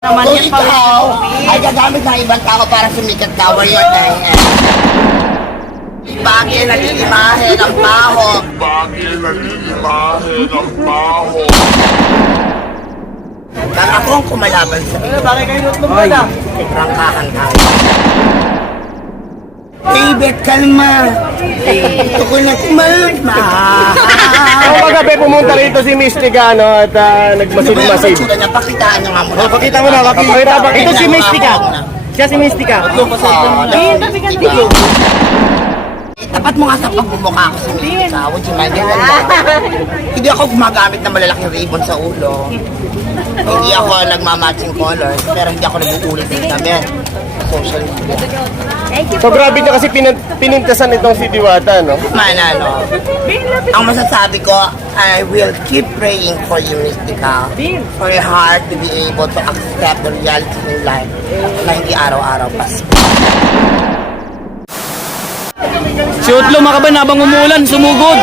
Naman Kung yan ikaw ay gagamit ng ibang tao para sumikat ka, where you're dying. Bagay na lilimahin ang baho. Bagay na lilimahin ang baho. Kang ako ang kumalaban sa iyo. Bakit kayo nutlog ka na? Prangkahan tayo. David, kalma. Gusto ko na kumalma. Ang kagabi pumunta rito si Mystica no, at uh, Ano ba yung nagmasid-masid. itsura niya? Pakitaan niyo nga muna. Oh, pakita mo na, pakita, pakita. Ito si Mystica. Siya si Mystica. Oh, Tapat mo nga sa pagmumukha ko sa you mind? Ganyan ba? Hindi ako gumagamit ng malalaking ribbon sa ulo. Hindi ako nagmamatching colors. Pero hindi ako nag-uulit ng damit. Social media. So grabe niya kasi pinin pinintasan itong si Diwata, no? Man, ano, ang masasabi ko, I will keep praying for you, Mystica. For your heart to be able to accept the reality in life na hindi araw-araw Pasko. Si Utlo makaban habang umulan, sumugod.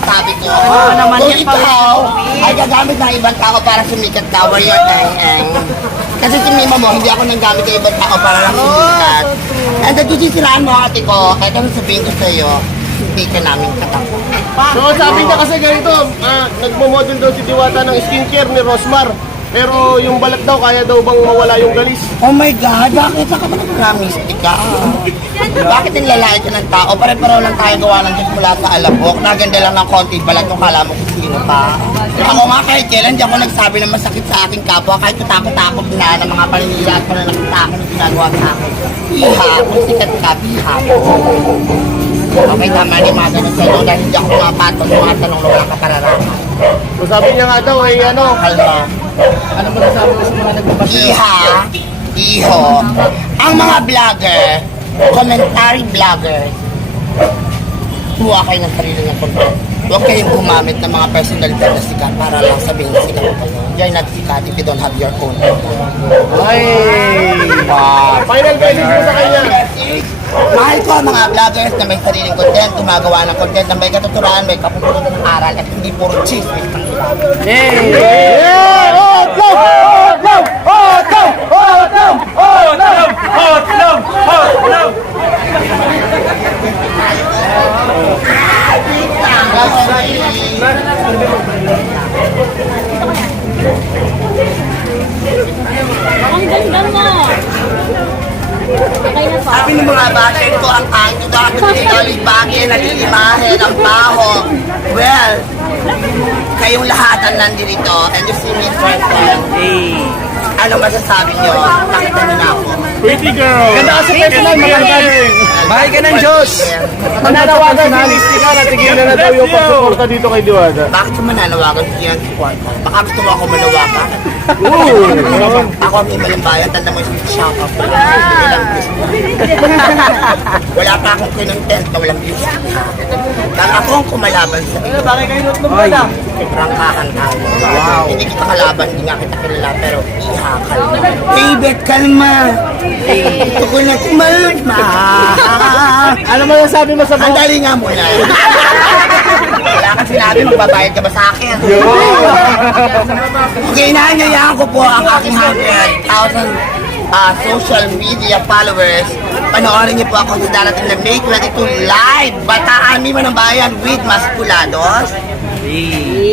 Sabi ko, kung ikaw ay gagamit ng ibang tao para sumikat ka, where you're dying. Kasi si Mima mo, hindi ako nanggamit ng ibang tao para lang sumikat. And then, sisiraan mo ate ko, kahit anong sabihin ko sa'yo, hindi ka namin katakot. So sabi niya kasi ganito, ah, nagmo-model daw si Diwata ng skincare ni Rosmar. Pero yung balat daw, kaya daw bang mawala yung galis? Oh my God, bakit ka ba nagkamistik ka? bakit nilalait ka ng tao? Pare-pareho lang tayo gawa ng Diyos mula sa alabok. Naganda lang ng konti balat kung kala mo kung sino pa. Ako nga kahit kailan di ako nagsabi ng masakit sa aking kapwa kahit katakot-takot na ng mga paninila at pananakit sa akin yung ginagawa sa akin. Iha, kung sikat ka, biha. Okay, tama ni mga ganun sa'yo dahil hindi ako pumapatos sa mga tanong na wala ka pararaman. So sabi niya nga daw, ay ano, Kalma. Ano ba sabi ko sa mga nagbabasa? Iha, iho, ang mga vlogger, commentary vlogger, kumuha kayo ng sarili ng content. Huwag kayong gumamit ng mga personalidad na sikat para lang sabihin sikat kayo. You're not sikat if you don't have your own. ay, Wow. final message mo sa kanya. Mahal ko ang mga vloggers na may sariling content, gumagawa ng content na may katuturan, may kapupunan ng aral at hindi puro chismis ng iba. Yeah! Hot love! Hot love! Hot love! Hot love! Hot love! Hot love! Hot love! Ang ganda mo. Okay na po. Sabi ng mga basher ko, ang anyo dapat sinali bagay na lilimahin ang baho. Well, kayong lahat ang nandito and you see me friend Ano masasabi nyo? Nakita nyo na ako. Pretty girl! Ganda kasi personal, maganda. Bahay ka ng Diyos. Mananawagan si Mystica na tigilan na daw yung pagsuporta dito kay Diwata. Bakit ka mananawagan sa yan support ko? Baka gusto mo ako manawagan. Ooh! Ako ang bayan, tanda mo yung shout out ko. Wala pa akong kinontent na walang views. Kang ako ang kumalaban sa iyo. Bakit kayo nutlog ka na? Prangkahan tayo. Wow. Hindi kita kalaban, hindi nga kita kilala, pero iha, kalma. David, kalma. Gusto ko na kumalma. Ano mo sabi mo sa Ang dali nga muna. Wala kang sinabi, magbabayad ka ba sa akin? Okay, inaanyayahan ko po ang aking 100,000 ah, social media followers. Panoorin niyo po ako sa darating na May 22 live. Bataan mi man ang bayan with Masculados.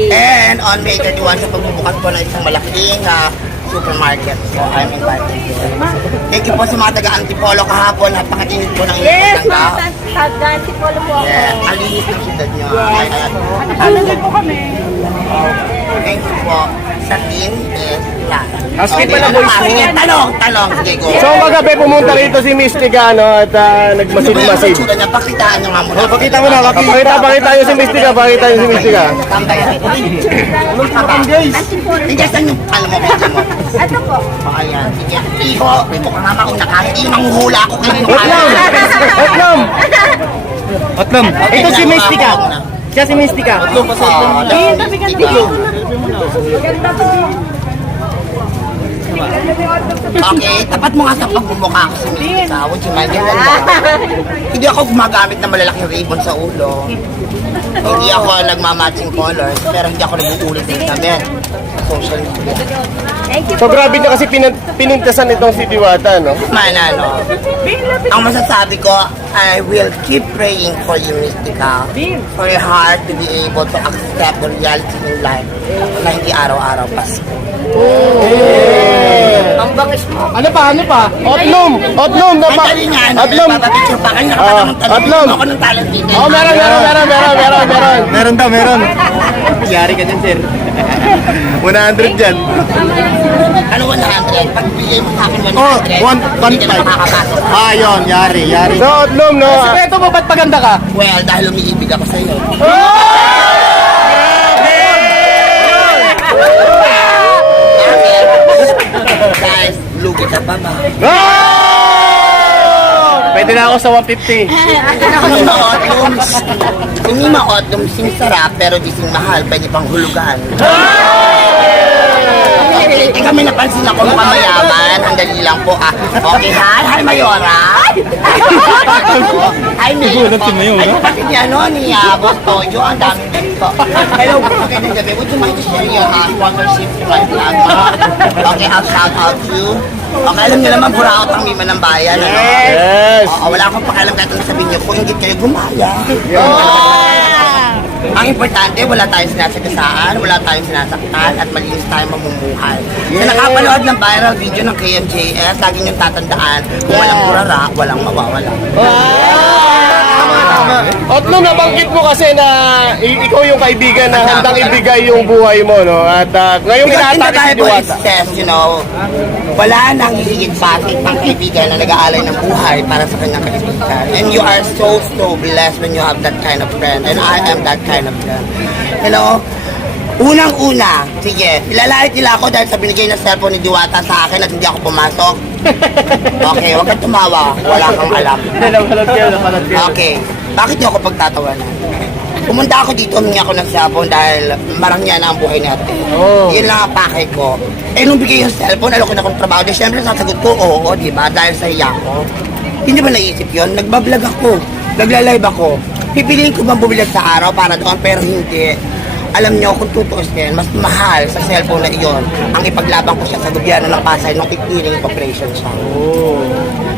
And on May 31 sa pagbubukas po ng isang malaking ah, supermarket. So I'm invited you. Thank you po sa mga taga-Antipolo kahapon. Napakainit po ng Yes, ng mga tao. tagdan. Si Polo po ako. Yeah, ang linis ng syudad nyo. Ay, ay, Ano din po kami? Thank you po. Sa team is Asking Okay, pala, ano boys. Sige, tanong, tanong. So kagabi pumunta rito si Mystica no, at uh, Ano nagmasid-masid. Pakitaan nyo nga muna. Oh, pakita mo na, pakita, pakita yung si Mystica, pakita yung si Mystica. Tambay. Sige, saan yung, alam mo, video mo? Ito po. O, ayan. Sige, iho. Ito ka nga mauna ka. Hindi nanguhula ako kayo. Otlam! Otlam! Otlam. Ito si Mystica. Siya si Mystica. Otlam pa sa Ganda to. Okay, tapat mo nga sa pagmumukha ko sa. Would you mind? Ganyan lang. Hindi ako gumagamit ng malalaking ribbon sa ulo. Hindi ako nagmamatching colors, pero hindi ako nag-uulit ng damit social media. So grabe na kasi pinin pinintasan itong si Diwata, no? Man, ano, ang masasabi ko, I will keep praying for you, Mystica. For your heart to be able to accept the reality in life na hindi araw-araw Pasko. Ano pa, ano pa? Otlum! Otlum! Ay, Napa! dali nga, ano, Otlum! papapicture pa. Kanina Ah. Atlom. Ako ng talent dito. Oh, meron, meron, meron, meron, meron, meron. Meron daw, meron. Yari ka dyan, sir. 100 dyan. Ano 100? Pag bigay mo sa akin 100, Oh, one, one hindi ka na makakapasok. Ah, yun, yari, yari. So, Otlum, no? Sekreto mo, ba't paganda ka? Well, dahil umiibig ako sa'yo. Guys, pa ba? Pwede na ako sa 150. Kung ma-otlums, hindi ma-otlums, sing sarap, pero di sing mahal, pwede pang hulugan. Okay, eh, kami napansin ako ng mayaman. Ang dali lang po ah. Okay, hi, hi Mayora. Hi, Mayor po. Ay, kapatid niya, no, ni uh, Boss Toyo. Ang daming dito. Hello, magandang gabi. Would you mind to share your uh, sponsorship to my vlog? Okay, I'll shout out to you. Okay, alam niyo naman, buraot ang mima ng bayan. Ano? Yes! Oo, wala akong pakialam kahit ano sabihin niyo. Kung hindi kayo gumaya. Ang importante, wala tayong sinasagasaan, wala tayong sinasaktan, at malinis tayong mamumuhay. Sa nakapanood ng viral video ng KMJS, lagi niyong tatandaan, kung walang burara, walang mawawala. Otlum, nabanggit mo kasi na ikaw yung kaibigan na handang ibigay yung buhay mo, no? At ah, ngayong Because in the si Bible it Diwata. says, you know, wala nang hihigit pa sa isang kaibigan na nag-aalay ng buhay para sa kanyang kaibigan. And you are so, so blessed when you have that kind of friend. And I am that kind of friend. You know, Unang-una, sige, ilalait nila ako dahil sa binigay na cellphone ni Diwata sa akin at hindi ako pumasok. Okay, huwag kang tumawa. Wala kang alam. Okay, bakit niyo ako pagtatawanan? Pumunta ako dito, humingi ako ng cellphone dahil marangya na ang buhay natin. Oh. Yun lang ang pakay ko. Eh, nung bigay yung cellphone, alam ko na kung trabaho. Di syempre, sasagot ko, oo, di ba? Dahil sa iya ko. Hindi ba naisip yun? Nagbablog ako. Nagla-live ako. Pipiliin ko bang bumilag sa araw para doon, pero hindi. Alam niyo, kung tutuusin, mas mahal sa cellphone na iyon ang ipaglaban ko siya sa gobyerno ng Pasay nung i-clearing operation siya.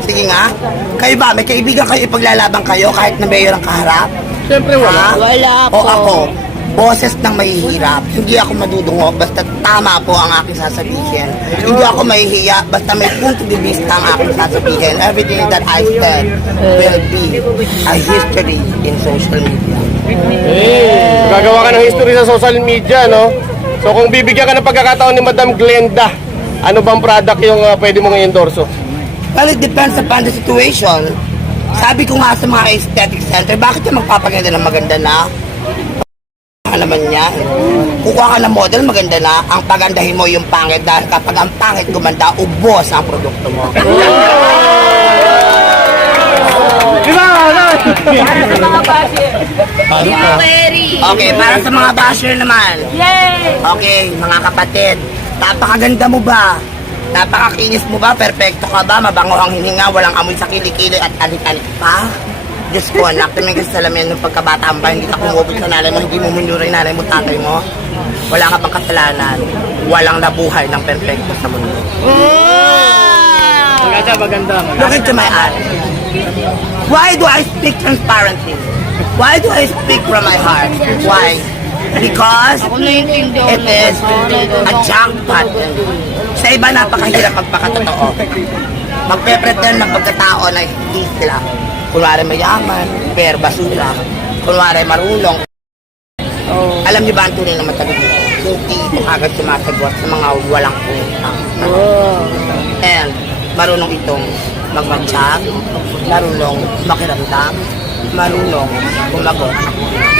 Sige nga. Kayo ba? May kaibigan kayo ipaglalaban kayo kahit na mayor ang kaharap? Siyempre wala. Wala po. O ako, boses ng mahihirap. Hindi ako madudungo basta tama po ang aking sasabihin. Hindi ako mahihiya basta may punto de vista ang aking sasabihin. Everything that I said will be a history in social media. Gagawa ka ng history sa social media, no? So kung bibigyan ka ng pagkakataon ni Madam Glenda, ano bang product yung ah, pwede mong i-endorso? Well, it depends upon the situation. Sabi ko nga sa mga aesthetic center, bakit yung magpapaganda ng maganda na? Ano naman yan? Kukuha ka ng model, maganda na. Ang pagandahin mo yung pangit dahil kapag ang pangit gumanda, ubos ang produkto mo. Di ba? Ano? Okay, para sa mga basher naman. Yay! Okay, mga kapatid, napakaganda mo ba? Napakakinis mo ba? Perfecto ka ba? Mabango ang hininga, walang amoy sa kilikili at alik-alik pa? Diyos ko, anak, tumingin sa salamin ng pagkabataan ba? Hindi ka kumubot sa nanay mo, hindi mo minura yung nanay mo, tatay mo. Wala ka bang kasalanan? Walang nabuhay ng perfecto sa mundo. Maganda, maganda. Look into my eyes. Why do I speak transparently? Why do I speak from my heart? Why? Because it is a jackpot. Sa iba, napakahirap magpakatotoo. Magpe-pretend ng pagkatao na hindi sila. Kunwari mayaman, pero basura. Kunwari marunong. Alam niyo ba ang tunay na matalino? Hindi ito agad sumasagot sa mga walang puntang. And marunong itong magmatsyag, marunong makiramdam, marunong kumagot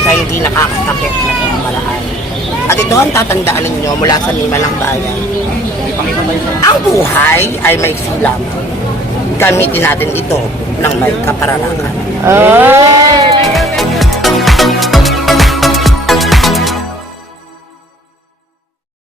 sa hindi nakakasakit na pamamaraan. At ito ang tatandaan ninyo mula sa Mima ng Bayan. Ang buhay ay may silam. Gamitin natin ito ng may kapararakan.